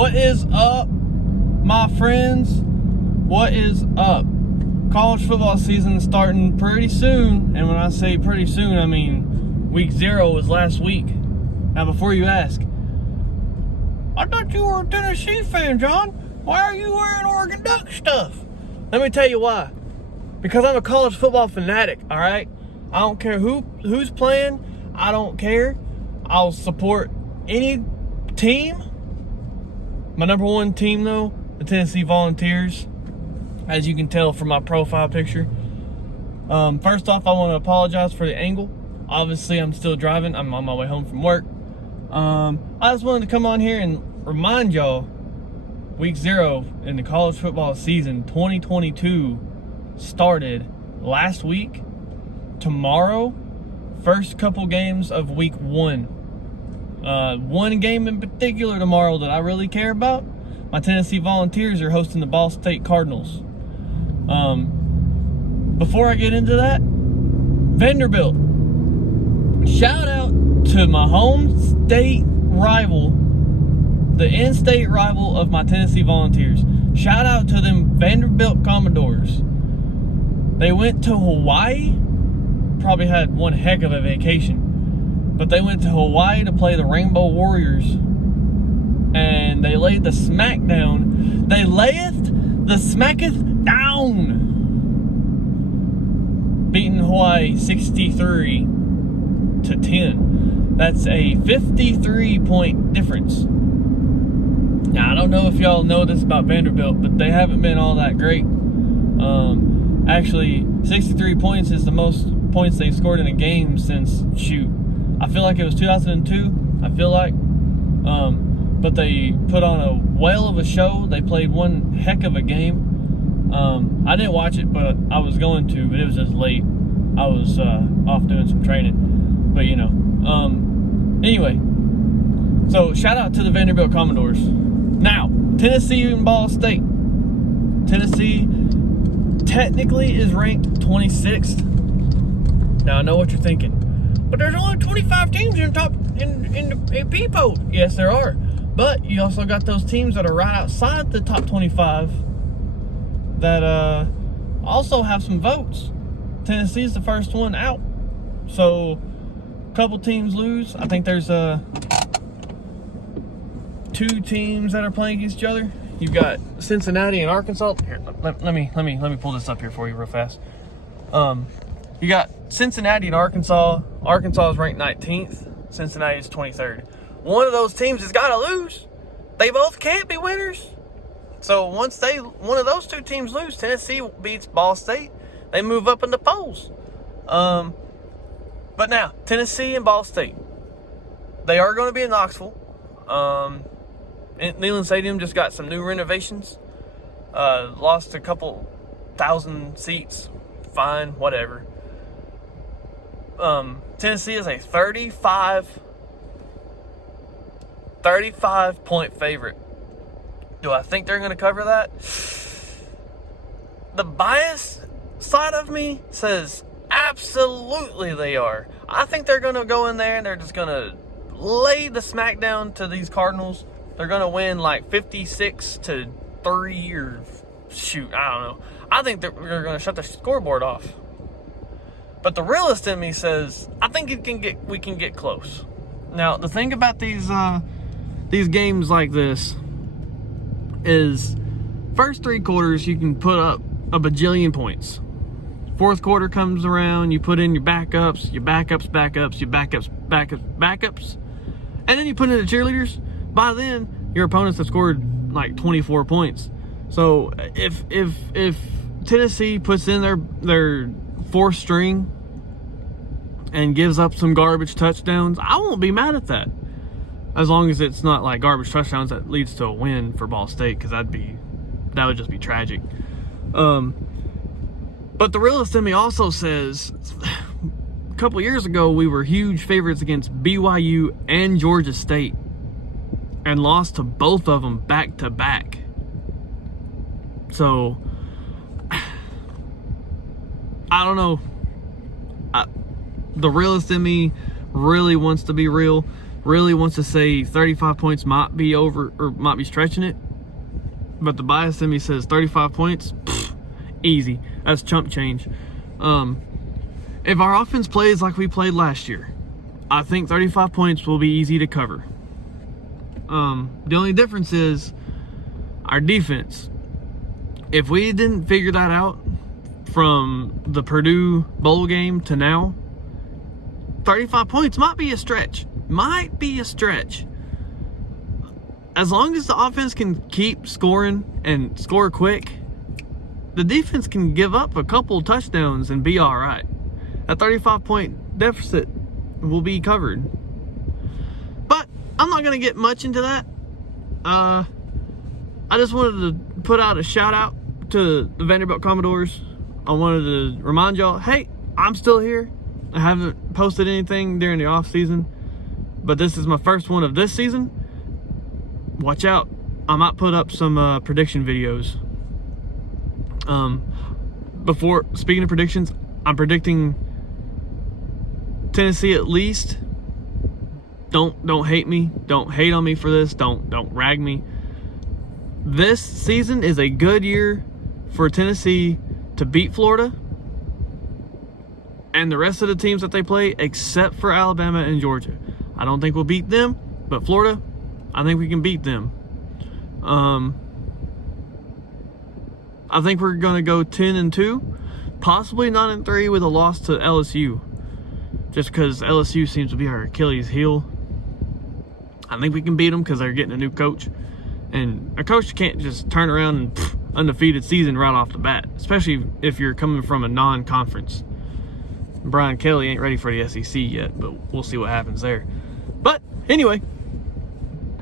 What is up, my friends? What is up? College football season is starting pretty soon. And when I say pretty soon, I mean week 0 was last week. Now, before you ask, I thought you were a Tennessee fan, John. Why are you wearing Oregon Duck stuff? Let me tell you why. Because I'm a college football fanatic, all right? I don't care who's playing. I don't care. I'll support any team. My number one team, though, the Tennessee Volunteers, as you can tell from my profile picture. First off, I want to apologize for the angle. Obviously, I'm still driving. I'm on my way home from work. I just wanted to come on here and remind y'all, week 0 in the college football season 2022 started last week. Tomorrow, first couple games of week 1. One game in particular tomorrow that I really care about. My Tennessee Volunteers are hosting the Ball State Cardinals. Before I get into that, Vanderbilt. Shout out to my home state rival, the in-state rival of my Tennessee Volunteers. Shout out to them Vanderbilt Commodores. They went to Hawaii. Probably had one heck of a vacation. But they went to Hawaii to play the Rainbow Warriors. And they laid the smack down. They layeth the smacketh down. Beating Hawaii 63-10. That's a 53-point difference. Now, I don't know if y'all know this about Vanderbilt, but they haven't been all that great. Actually, 63 points is the most points they've scored in a game since, I feel like it was 2002. I feel like. But they put on a whale of a show. They played one heck of a game. I didn't watch it, but I was going to, but it was just late. I was off doing some training. But, anyway. So, shout out to the Vanderbilt Commodores. Now, Tennessee and Ball State. Tennessee technically is ranked 26th. Now, I know what you're thinking. But there's only 25 teams in the Peepo. Yes, there are. But you also got those teams that are right outside the top 25 that also have some votes. Tennessee's the first one out. So, a couple teams lose. I think there's 2 teams that are playing against each other. You've got Cincinnati and Arkansas. Here, let me pull this up here for you real fast. You got Cincinnati and Arkansas. Arkansas is ranked 19th. Cincinnati is 23rd. One of those teams has got to lose. They both can't be winners. So once one of those 2 teams lose, Tennessee beats Ball State. They move up in the polls. But now, Tennessee and Ball State. They are going to be in Knoxville. Neyland Stadium just got some new renovations. Lost a couple thousand seats. Fine, whatever. Tennessee is a 35-point favorite. Do I think they're going to cover that? The bias side of me says absolutely they are. I think they're going to go in there and they're just going to lay the smackdown to these Cardinals. They're going to win like 56-3 or shoot, I don't know. I think they're going to shut the scoreboard off. But the realist in me says, I think we can get close. Now, the thing about these games like this is first 3 quarters you can put up a bajillion points. Fourth quarter comes around, you put in your backups, and then you put in the cheerleaders. By then, your opponents have scored like 24 points. So if Tennessee puts in their 4th string and gives up some garbage touchdowns, I won't be mad at that. As long as it's not like garbage touchdowns that leads to a win for Ball State, because that would just be tragic. But the realist in me also says, a couple years ago we were huge favorites against BYU and Georgia State and lost to both of them back to back. So I don't know. The realist in me really wants to be real. really wants to say 35 points might be over or might be stretching it. But the bias in me says 35 points, easy. That's chump change. If our offense plays like we played last year, I think 35 points will be easy to cover. The only difference is our defense. If we didn't figure that out from the Purdue bowl game to now, 35 points might be a stretch. Might be a stretch. As long as the offense can keep scoring and score quick, the defense can give up a couple touchdowns and be all right. A 35-point deficit will be covered. But I'm not going to get much into that. I just wanted to put out a shout out to the Vanderbilt Commodores. I wanted to remind y'all, hey, I'm still here. I haven't posted anything during the off season, but this is my first one of this season. Watch out. I might put up some prediction videos. Before speaking of predictions, I'm predicting Tennessee at least. Don't hate me. Don't hate on me for this. Don't rag me. This season is a good year for Tennessee to beat Florida and the rest of the teams that they play, except for Alabama and Georgia. I don't think we'll beat them, but Florida, I think we can beat them. I think we're going to go 10-2, possibly 9-3 with a loss to LSU, just because LSU seems to be our Achilles heel. I think we can beat them because they're getting a new coach, and a coach can't just turn around and undefeated season right off the bat, especially if you're coming from a non-conference. Brian Kelly ain't ready for the SEC yet, but we'll see what happens there. But anyway,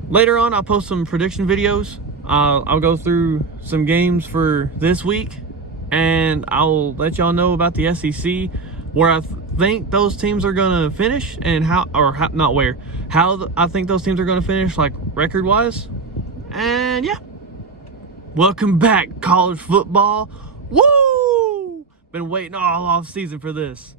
later on I'll post some prediction videos. I'll go through some games for this week, and I'll let y'all know about the SEC, where I think those teams are going to finish, and how I think those teams are going to finish, like record-wise. And yeah, welcome back, college football. Woo! Been waiting all off season for this.